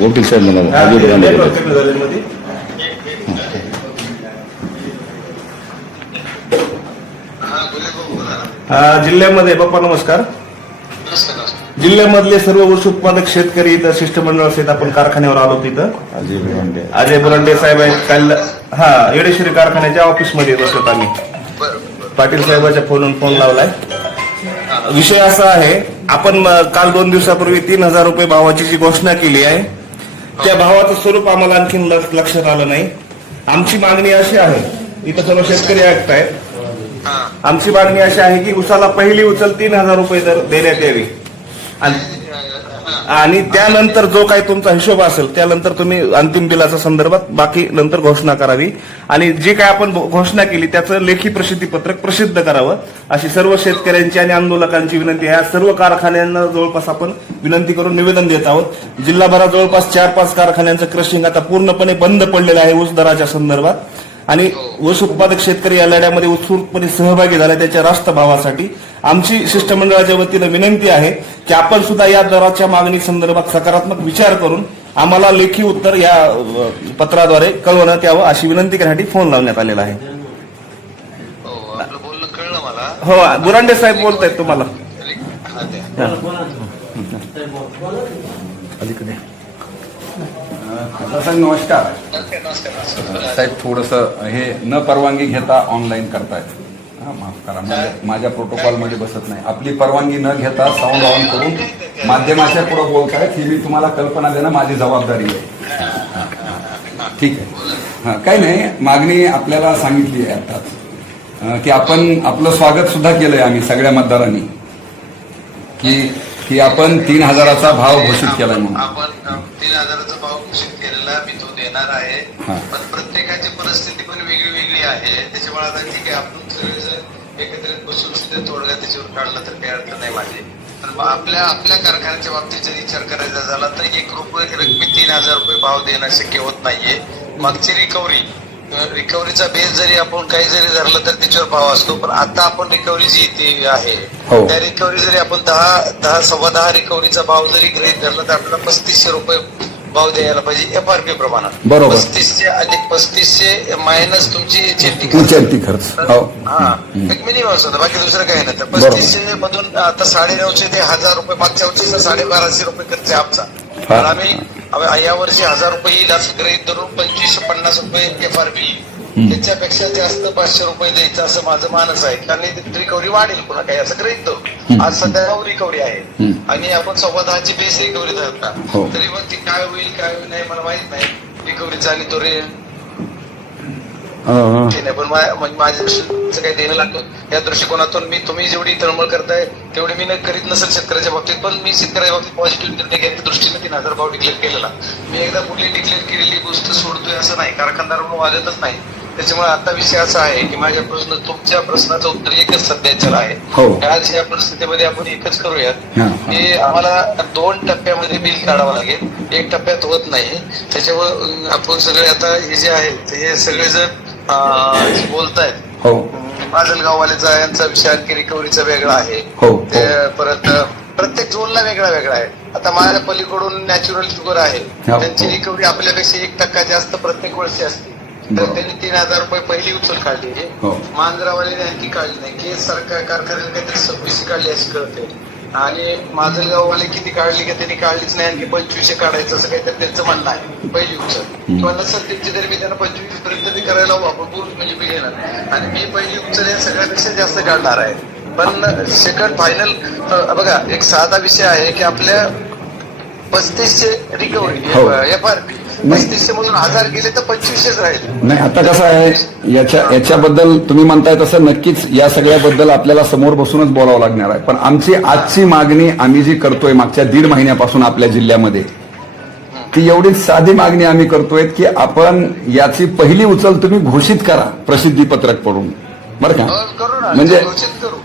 गोपी साहेब मला जिल्ह्यामध्ये बाप्पा नमस्कार. जिल्ह्यामधले सर्व ऊस उत्पादक शेतकरी इथं शिष्टमंडळ सहित आपण कारखान्यावर आलो. तिथं अजय बुरांडे साहेब आहेत. काल येडेश्वरी कारखान्याच्या ऑफिस मध्ये बसलो आम्ही. पाटील साहेबांच्या फोनवरून फोन लावलाय. विषय असा आहे, आपण काल 2 दिवसापूर्वी 3000 रुपये भावाची जी घोषणा केली आहे त्या भावाचं स्वरूप आम्हाला आणखी लक्षात आलं नाही. आमची मागणी अशी आहे, इथं सर्व शेतकरी ऐकत आहेत. आमची मागणी अशी आहे की उसाला पहिली उचल 3000 रुपये देण्यात यावी आणि त्यानंतर जो काही तुमचा हिशोब असेल त्यानंतर तुम्ही अंतिम बिलाच्या संदर्भात बाकी नंतर घोषणा करावी आणि जी काय आपण घोषणा केली त्याचं लेखी प्रसिद्धीपत्रक प्रसिद्ध करावं अशी सर्व शेतकऱ्यांची आणि आंदोलकांची विनंती आहे. सर्व कारखान्यांना जवळपास आपण विनंती करून निवेदन देत आहोत. जिल्हाभरात जवळपास 4-5 कारखान्यांचं क्रशिंग आता पूर्णपणे बंद पडलेलं आहे ऊस दराच्या संदर्भात आणि ऊस उत्पादक शेतकरी या लढ्यामध्ये उत्स्फूर्तपणे सहभागी झाले त्याच्या रास्त भावासाठी. आमची शिष्टमंडळाच्या वतीनं विनंती आहे की आपण सुद्धा या दराच्या मागणी संदर्भात सकारात्मक विचार करून आम्हाला लेखी उत्तर या पत्राद्वारे कळवण्यात यावं अशी विनंती करण्यासाठी फोन लावण्यात आलेला आहे. हो, बुरांडे साहेब बोलतायत तुम्हाला. नमस्कार साहेब, थोडस हे न परवानगी घेता ऑनलाईन करतायत. माफ करा, माझ्या प्रोटोकॉल मध्ये बसत नाही. आपली परवानगी न घेता साऊंड ऑन करून माध्यमाच्या पुढे बोलतायत ही मी तुम्हाला कल्पना देणं माझी जबाबदारी आहे. ठीक आहे, काही नाही. मागणी आपल्याला सांगितली आहे आताच की आपण आपलं स्वागत सुद्धा केलंय आम्ही सगळ्या मतदारांनी की आपण 3000चा भाव घोषित केलाय म्हणून. आपण 3000चा भाव घोषित केलेला मी तो देणार आहे, पण प्रत्येकाची परिस्थिती पण वेगळी वेगळी आहे. त्याच्यामुळे आता ठीक आहे, आपण सगळे एकत्रित बसून सुद्धा तोडगा त्याच्यावर काढला तर काही अर्थ नाही माझे. पण आपल्या कारखान्याच्या बाबतीत जर विचार करायचा झाला तर 1 रुपये रकमी 3000 रुपये भाव देणं शक्य होत नाहीये. मागची रिकव्हरीचा बेस जरी आपण काही जरी धरलं तर त्याच्यावर भाव असतो, पण आता आपण रिकव्हरी जी ती आहे त्या रिकव्हरी जरी आपण 10-10 रिकव्हरीचा भाव जरी गृहीत धरला तर आपल्याला 3500 रुपये भाव द्यायला पाहिजे एफआरपी प्रमाणात. 3500 अधिक 3500 मायनस तुमची चेंटी खर्च. हा, एक मिनिमम असतो, बाकी दुसरं काही नाही. तर 3500 मधून आता 950 ते 1000 रुपये मागच्या वर्षीचा 1250 रुपये खर्च आमचा. तर आम्ही या वर्षी 1000 रुपये येईल असं गृहीत धरून 2550 रुपये एफआरपी, त्याच्यापेक्षा जास्त 500 रुपये द्यायचं असं माझं मानस आहे. कारण रिकव्हरी वाढेल पुन्हा काही असं गृहीत धरून. आज सध्या 9 रिकव्हरी आहे आणि आपण 10.25ची बेस रिकव्हरी धरता, तरी मग ती काय होईल काय होईल नाही मला माहित नाही रिकव्हरीचा आणि तो पण माझ्या काही देणं लागतं या दृष्टिकोनातून. तुम्ही जेवढी तळमळ करताय तेवढी मी करीत नसेल शेतकऱ्याच्या बाबतीत, पण मी शेतकऱ्याच्या बाबतीत पॉझिटिव्ह निर्णय घेण्याच्या दृष्टीने 3000 भाव डिक्लेअर केलेला. मी एकदा कुठली डिक्लेअर केलेली गोष्ट सोडतोय असं नाही, कारखानदार म्हणून वागतच नाही. त्याच्यामुळे आता विषय असा आहे की तुमच्या प्रश्नाचं उत्तर एकच सध्याच्याला आहे. आज या परिस्थितीमध्ये आपण एकच करूयात की आम्हाला 2 टप्प्यामध्ये बिल काढावं लागेल. 1 टप्प्यात होत नाही. त्याच्यामुळे आपण सगळे आता हे जे आहेत हे सगळेजण बोलतायत. माजलगाववाल्याचा यांचा विषय आणखी रिकव्हरीचा वेगळा आहे. परत प्रत्येक झोनला वेगळा वेगळा आहे. आता माझ्या पलीकडून नॅचरल शुगर आहे, त्यांची रिकव्हरी आपल्यापेक्षा 1% जास्त प्रत्येक वर्षी असते. तर त्यांनी 3000 रुपये पहिली उचल काढली आहे. मांजरावाल्याने आणखी काढली नाही. केस सरकार कारखान्याला काहीतरी 26 काढली अशी कळते आणि माजलगाववाले किती काढली का त्यांनी काढलीच नाही, आणखी 2500 काढायचं असं काहीतरी त्यांचं म्हणणं आहे पहिली उचल. किंवा नसेल त्यांची तरी मी त्यांना 25 पर्यंत करायला आपण बोलू म्हणजे मी घेणार आणि मी पहिली उचल या सगळ्यापेक्षा जास्त काढणार आहे. पण सेकंड फायनल बघा, एक साधा विषय आहे की आपल्या 3500 रिकव्हरी एफआरपी 3500 मधून 1000 गेले तर 2500 राहील. नाही, आता कसं आहे याच्याबद्दल तुम्ही म्हणताय तसं नक्कीच या सगळ्याबद्दल आपल्याला समोर बसूनच बोलावं लागणार आहे. पण आमची आजची मागणी आम्ही जी करतोय मागच्या 1.5 महिन्यापासून आपल्या जिल्ह्यामध्ये ती एवढीच साधी मागणी आम्ही करतोय की आपण याची पहिली उचल तुम्ही घोषित करा प्रसिद्धीपत्रक पडून, बरं का? म्हणजे घोषित करू.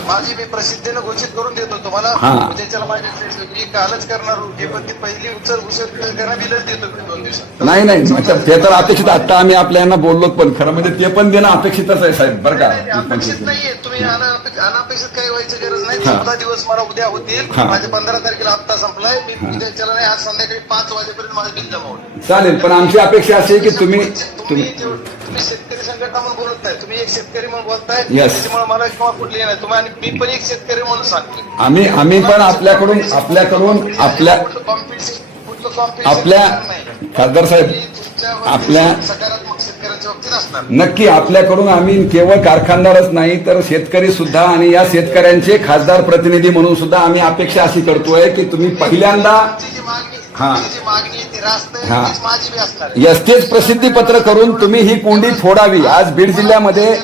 माझी मी प्रसिद्धीनं घोषित करून देतो तुम्हाला. हा. त्याच्याला माझी मी कालच करणार होते, पण ती पहिली उचल करा बिलच देतो मी 2 दिवसात. नाही मतलब ते तर अपेक्षित. आता आम्ही आपल्याला बोललो, पण खरं म्हणजे ते पण देणं अपेक्षितच आहे साहेब, बरं नाही, का. अपेक्षित नाहीये तुम्ही, अनापेक्षित काही व्हायची गरज नाही. हा. 14 दिवस मला उद्या होतील. हा. माझे 15 तारखेला हप्ता संपलाय. मी उद्याच्याला नाही, आज संध्याकाळी 5 वाजेपर्यंत माझं बिल जमा होईल. चालेल, पण आमची अपेक्षा अशी आहे की तुम्ही तुम्ही शेतकरी संघटना म्हणून बोलत नाही, तुम्ही एक शेतकरी म्हणून बोलताय. Yes. त्याच्यामुळे मला किंवा कुठली नाही तुम्ही, आणि मी पण एक शेतकरी म्हणून सांगतो. आम्ही पण आपल्याकडून आपल्या खासदार साहेब आपल्या सकारात्मक शेतकऱ्यांच्या बाबतीत असणार. नक्की आपल्याकडून आम्ही केवळ कारखानदारच नाही तर शेतकरी सुद्धा, आणि या शेतकऱ्यांचे खासदार प्रतिनिधी म्हणून सुद्धा आम्ही अपेक्षा अशी करतोय की तुम्ही पहिल्यांदा तुमची जी मागणी हा. जी मागणी आहे ती रास्त आहे, हा. तीच माझी बी असणार आहे. यस्तेच प्रसिद्धीपत्र करून तुम्ही ही कोंडी फोडावी. आज बीड जिल्ह्यामध्ये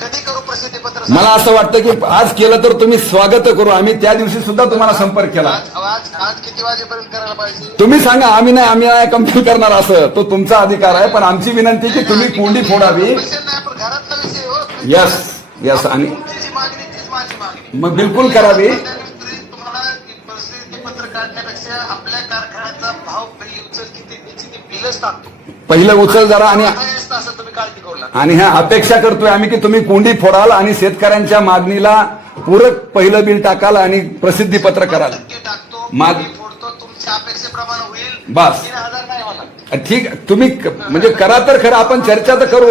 कधी करू प्रसिद्धीपत्र? मला असं वाटतं की आज केलं तर तुम्ही स्वागत करू. आम्ही त्या दिवशी सुद्धा तुम्हाला संपर्क केला. आज किती वाजेपर्यंत करायला पाहिजे? तुम्ही सांगा, आम्ही नाही कंप्लीट करणार, असं तो तुमचा अधिकार आहे. पण आमची विनंती की तुम्ही कोंडी फोडावी. विषय नाही, पण घरातला विषय हो. यस आणि तुमची जी मागणी तीच माझी मागणी. मग बिलकुल करावी. तुम्हाला प्रसिद्धीपत्र काढण्यापेक्षा आपल्या कारखान्याचा भाव पहिली उचल किती त्याची ती बिलच टाकतो. पहिलं उचल जरा. आणि असं तुम्ही काळजी करू नका. आणि ह्या अपेक्षा करतोय आम्ही की तुम्ही कोंडी फोडाल आणि शेतकऱ्यांच्या मागणीला पूरक पहिलं बिल टाकाल आणि प्रसिद्धीपत्र कराल. नक्की टाकतो, माग- मी फोडतो, तुमच्या अपेक्षेप्रमाणे होईल. बस. 3000 नाही मला. ठीक, तुम्ही म्हणजे करा तर खरं, आपण चर्चा तर करू.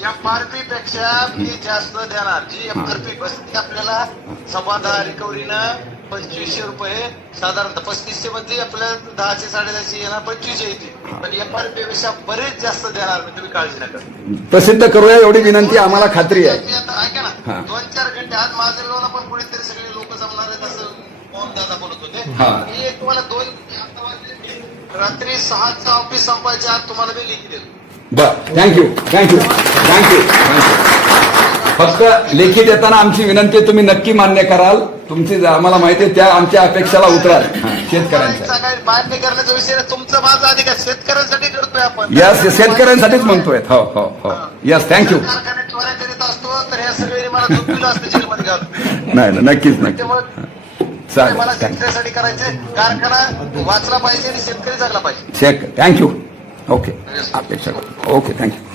एमआरपी पेक्षा मी जास्त देणार. जी एमआरपी बसते आपल्याला समाधा रिकव्हरीनं 2500 रुपये साधारणतः 3500 मध्ये आपल्याला 1000 1050 येणार, 2500 येते. पण एमआरपी पेक्षा बरेच जास्त देणार मी, तुम्ही काळजी नका. प्रसिद्ध करूया एवढी विनंती आम्हाला खात्री आहे. मी आता ऐका हा. ना, 2-4 घंटे आज माझं पण कुठेतरी सगळे लोक जमणार आहेत असं मोहन दादा बोलत होते. हा. मी एक तुम्हाला रात्री 6चं ऑफिस संपायच्या आत तुम्हाला मी लेखी देतो. बर, थँक्यू. फक्त लेखी देताना आमची विनंती तुम्ही नक्की मान्य कराल. तुमची आम्हाला माहिती आहे, त्या आमच्या अपेक्षाला उतराल शेतकऱ्यांच्या. काय मान्य करण्याचा विषय नाही, तुमचा माझा अधिकार शेतकऱ्यांसाठी करतोय आपण. यस, शेतकऱ्यांसाठीच म्हणतोय. हो. Yes, thank you. कारखान्यात चोऱ्या करीत असतो तर ह्या सगळ्यांनी मला झोपलेलं असतं जेलमध्ये घालून. नाही, नक्कीच. त्यामुळे चालेल, मला शेतकऱ्यासाठी करायचे. कारखाना वाचला पाहिजे आणि शेतकरी जगला पाहिजे. थँक्यू. ओके, अपेक्षा करतो. Okay, thank you.